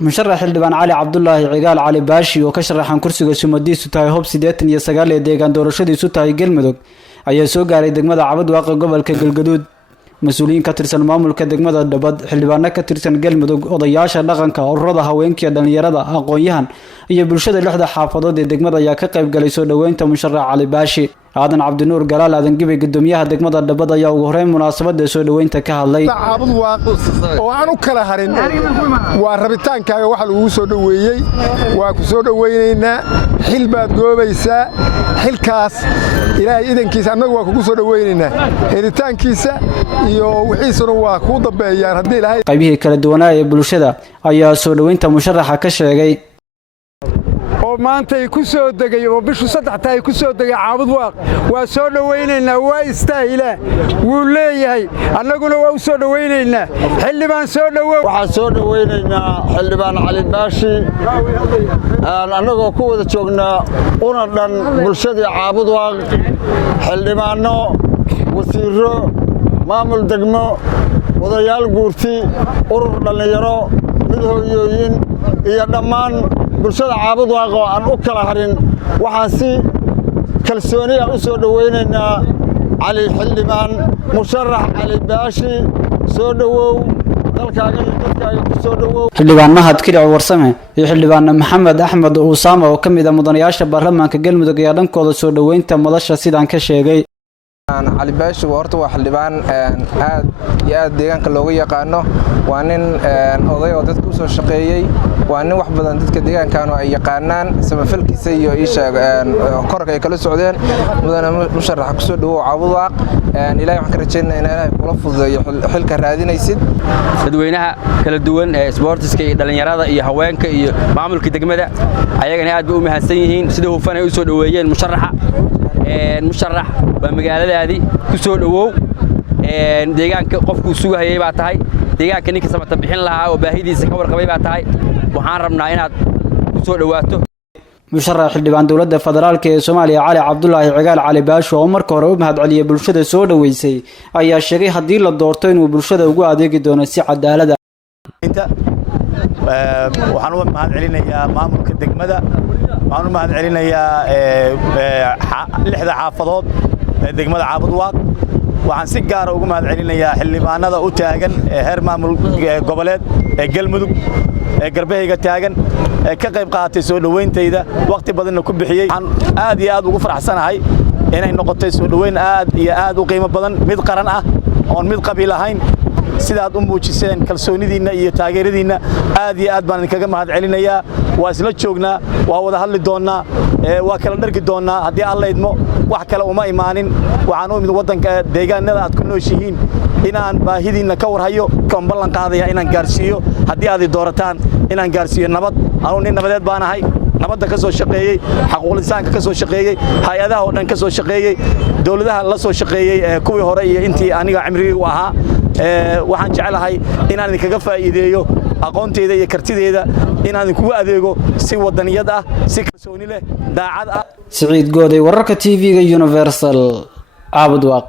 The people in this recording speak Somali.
musharax Xildhibaan Cali Cabdulaahi Cigaal Cali Baashi oo ka sharaxan kursiga sumadiisu tahay hoob 89 ee deegaan doorashadiisu tahay Galmudug ayaa soo gaaray degmada Caabudwaaq gobolka Galgaduud مسؤولين كترسن مامل كدقمة دبد حلبانا كترسن قلمدوق odayaasha dhaqanka ururada haweenka dhalinyarada aqoonyahan iyo bulshada lixda xaafadood ee degmada ayaa ka qayb galay soo dhaweynta musharax Cali Baashi aadan cabdinuur galaal aadan gibay gudoomiyaha degmada dhabad ayaa ugu horeyn munaasabada soo dhaweynta ka hadlay Caabudwaaq oo aan u kala harin waa rabitaankaaga waxa lagu soo dhaweeyay waa ku soo dhaweynaynaa xil baad goobaysaa xilkaas ilaahay idankiisa annagu waa kugu soo dhaweynaynaa helitaankiisa iyo wixiisuna waa ku dambeeyaan hadii ilaahay qaybihii kala duwanaa ee bulshada ayaa soo dhaweynta musharaxa ka sheegay oo maanta ay ku soo degay oo bishu 3 tahay ku soo degay Caabudwaaq waa soo dhaweynaynaa waa istaahila wuu leeyahay annaguna waa u soo dhaweynaynaa xildhibaan soo dhawow waxa soo dhaweynaynaa xildhibaan Cali Baashi annagoo ku wada joognaa una dhan bulshada Caabudwaaq xildhibaano wasiiro maamul degmo odayaal guurti urur dhalinyaro midhooyooyin iyo dhammaan bulshada Caabudwaaq oo aan u kala harin waxaan si kalsooni ah u soo dhaweynaynaa Cali Xildhibaan Musharax Cali Baashi soo dhawow dalkaaga iyo dadkaaga ku soo dhawow xildhibaan mahad kiric warsame iyo xildhibaan maxamed axmed usaama oo kamid ah mudanayaasha baarlamaanka Galmudug ayaa dhankooda soo dhaweynta madasha sidaan ka sheegay Cali Baashi horta waa xildhibaan aad deegaanka looga yaqaano waa nin oday oo dadku soo shaqeeyay waa nin wax badan dadka deegaankan ay yaqaanaan samafalkiisa iyo korka ay kala socdeen mudana musharax ku soo dhawow Caabudwaaq ilaahay waxaan ka rajaynaynaa in ilaahay kula fududeeyo xilka raadinaysid dadweynaha kala duwan ee sportiska iyo dhalinyarada iyo haweenka iyo maamulka degmada ayagana aad u mahadsan yihiin sida hufan ay u soo dhaweeyeen musharaxa musharax waa magaaladaadii ku soo dhawow deegaanka qofku sugayay baa tahay deegaanka ninka samata bixin lahaa oo baahidiisa ka warqabay baa tahay waxaan rabnaa inaad ku soo dhawaato musharax xildhibaan dowladda federaalka ee Somalia Cali Cabdulaahi Cigaal Cali Baashi oo marka hore u mahad celiyay bulshada soo dhaweysay ayaa sheegay hadii la doorto inuu bulshada ugu adeegi doono si cadaalad ah waxaan u mahad celinayaa maamulka degmada waxaan u mahad celinayaa lixda xaafadood ee degmada Caabudwaaq waxaan si gaar ah ugu mahad celinayaa xildhibaanada u taagan ee heer maamul goboleed ee Galmudug ee garbahayga taagan ee ka qayb qaatay soo dhaweyntayda waqti badan ku bixiyay aan aad iyo aad ugu faraxsanahay inay noqotay soo dhaweyn aad iyo aad u qiimo badan mid qaran ah oo mid qabiil ahayn sidaad u muujiseen kalsoonidiina iyo taageeradiina aad iyo aad baan idinkaga mahad celinayaa waa isla joognaa waa wada hadli doonaa waa kala dhargi doonaa haddii alla idmo wax kale uma imaanin waxaan u imid wadanka deegaanada aad ku nooshihiin inaan baahidiina ka warhayo kan ballan qaadaya inaan gaarsiiyo haddii aad doorataan inaan gaarsiiyo nabad anuu nin nabadeed baan ahay nabadda ka soo shaqeeyay xaquuqul insaanka ka soo shaqeeyay hay'adaha oo dhan ka soo shaqeeyay dowladaha la soo shaqeeyay kuwii hore iyo intii aniga cimrigaygu ahaa waxaan jecelahay inaan idinkaga faa'iideeyo aqoonteyda iyo kartideeda inaan idinkugu adeego si wadaniyad ah si kalsooni leh daacad ah Saciid Gooday wararka TV-ga Universal Caabudwaaq